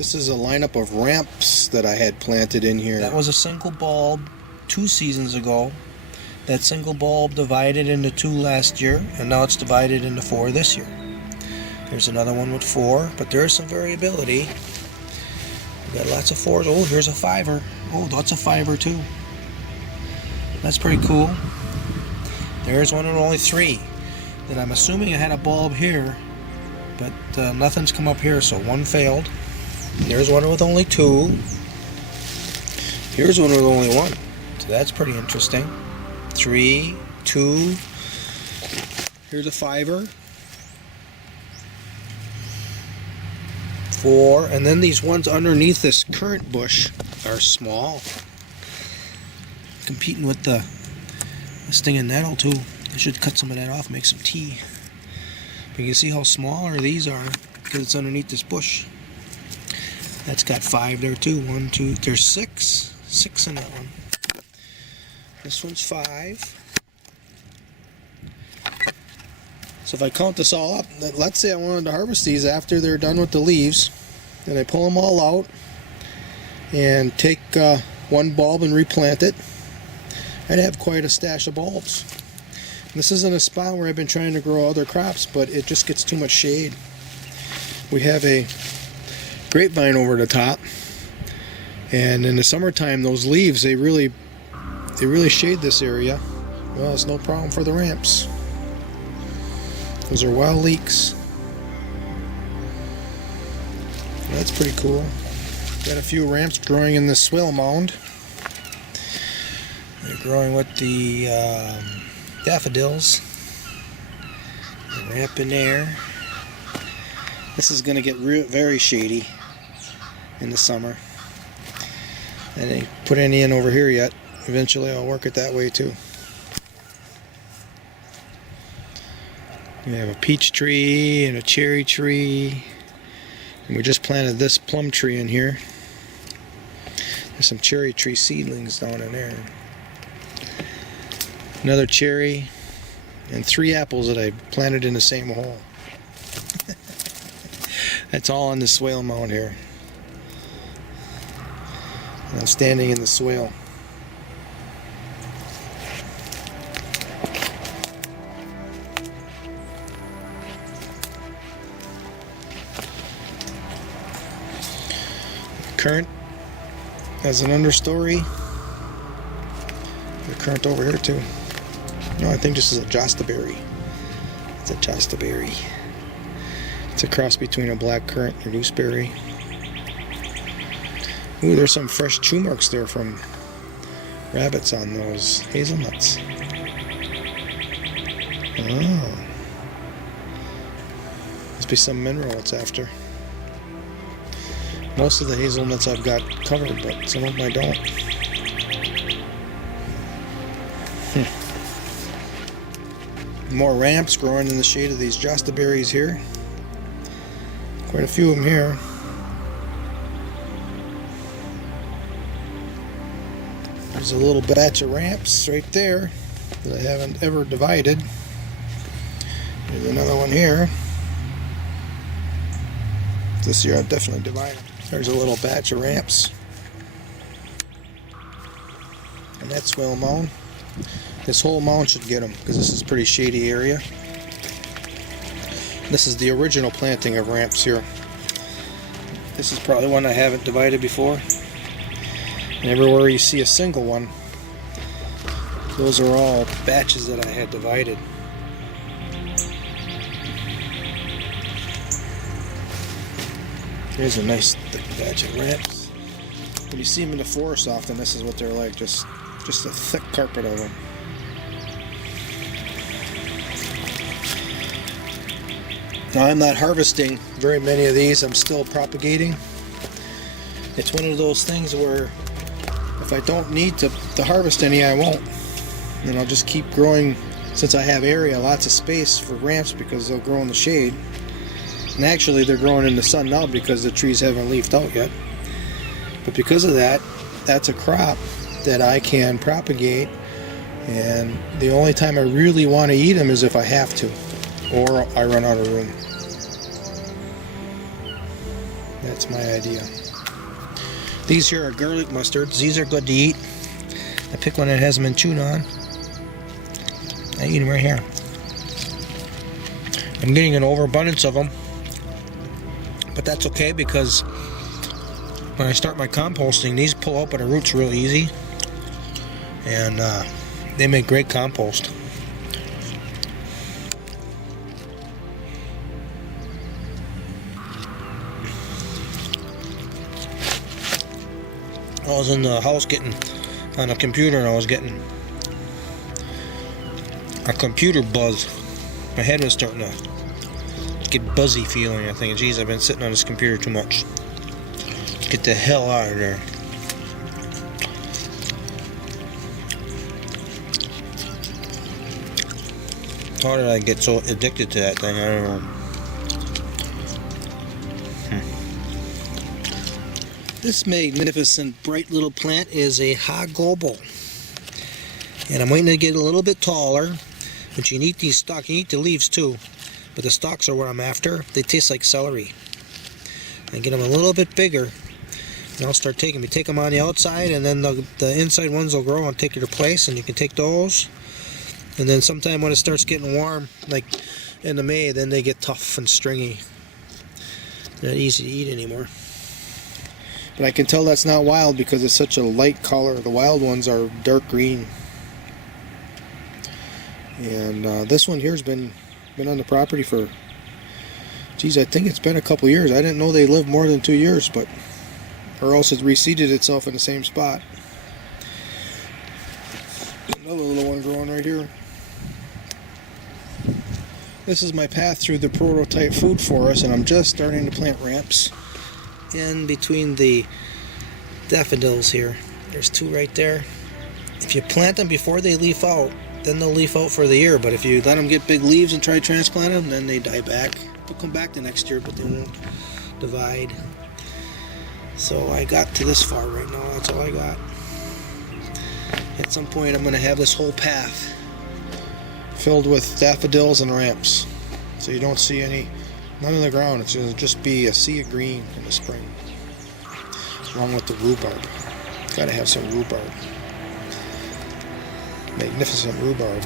This is a lineup of ramps that I had planted in here. That was a single bulb 2 seasons ago. That single bulb divided into 2 last year, and now it's divided into 4 this year. There's another one with 4, but there is some variability. We got lots of 4s. Oh, here's a 5er. Oh, that's a 5er too. That's pretty cool. There's one with only 3. That I'm assuming I had a bulb here, but nothing's come up here, so 1 failed. There's one with only 2. Here's one with only 1. So that's pretty interesting. 3, 2. Here's a 5er. 4, and then these ones underneath this currant bush are small, competing with the stinging nettle too. I should cut some of that off, make some tea. But you can see how smaller these are because it's underneath this bush. That's got 5 there too. 1, 2, there's 6 in that one. This one's 5. So if I count this all up, let's say I wanted to harvest these after they're done with the leaves, then I pull them all out and take 1 bulb and replant it, I'd have quite a stash of bulbs. This isn't a spot where I've been trying to grow other crops, but it just gets too much shade. We have a grapevine over the top, and in the summertime those leaves they really shade this area. Well, it's no problem for the ramps. Those are wild leeks. That's pretty cool. Got a few ramps growing in this swale mound. They're growing with the daffodils. A ramp in there. This is going to get very shady in the summer. I didn't put any in over here yet. Eventually I'll work it that way too. We have a peach tree and a cherry tree, and we just planted this plum tree in here. There's some cherry tree seedlings down in there. Another cherry, and 3 apples that I planted in the same hole. That's all on the swale mound here. And I'm standing in the swale. Currant has an understory. The currant over here too. No, I think this is a jostaberry. It's a jostaberry. It's a cross between a black currant and a gooseberry. Ooh, there's some fresh chew marks there from rabbits on those hazelnuts. Oh. Must be some mineral it's after. Most of the hazelnuts I've got covered, but some of them I don't. More ramps growing in the shade of these jostaberries here. Quite a few of them here. There's a little batch of ramps right there that I haven't ever divided. There's another one here. This year I've definitely divided. There's a little batch of ramps. And that's swale mound. This whole mound should get them because this is a pretty shady area. This is the original planting of ramps here. This is probably one I haven't divided before. And everywhere you see a single one, those are all batches that I had divided. Here's a nice thick batch of ramps. When you see them in the forest often, this is what they're like, just a thick carpet of them. Now I'm not harvesting very many of these, I'm still propagating. It's one of those things where if I don't need to harvest any, I won't. And I'll just keep growing, since I have area, lots of space for ramps because they'll grow in the shade. And actually they're growing in the sun now because the trees haven't leafed out yet. But because of that, that's a crop that I can propagate, and the only time I really want to eat them is if I have to, or I run out of room. That's my idea. These here are garlic mustards. These are good to eat. I pick one that hasn't been chewed on. I eat them right here. I'm getting an overabundance of them, but that's okay because when I start my composting, these pull out by the roots real easy, and they make great compost. I was in the house getting on a computer, and I was getting a computer buzz. My head was starting to get buzzy feeling. I'm thinking, geez, I've been sitting on this computer too much. Let's get the hell out of there. How did I get so addicted to that thing? I don't know. This magnificent bright little plant is a hagobo. And I'm waiting to get a little bit taller. But you can eat these stalks, you can eat the leaves too. But the stalks are what I'm after. They taste like celery. I get them a little bit bigger, and I'll start taking them. You take them on the outside, and then the inside ones will grow and take their place, and you can take those. And then sometime when it starts getting warm, like in the May, then they get tough and stringy. They're not easy to eat anymore. But I can tell that's not wild because it's such a light color. The wild ones are dark green. And this one here's been on the property for, geez, I think it's been a couple years. I didn't know they lived more than 2 years, but or else it reseeded itself in the same spot. Another little one growing right here. This is my path through the prototype food forest, and I'm just starting to plant ramps in between the daffodils here. There's two right there. If you plant them before they leaf out, then they'll leaf out for the year. But if you let them get big leaves and try to transplant them, then they die back. They'll come back the next year, but they won't divide. So I got to this far right now. That's all I got. At some point, I'm going to have this whole path filled with daffodils and ramps. So you don't see none on the ground. It's going to just be a sea of green in the spring. Along with the rhubarb. Got to have some rhubarb. Magnificent rhubarb.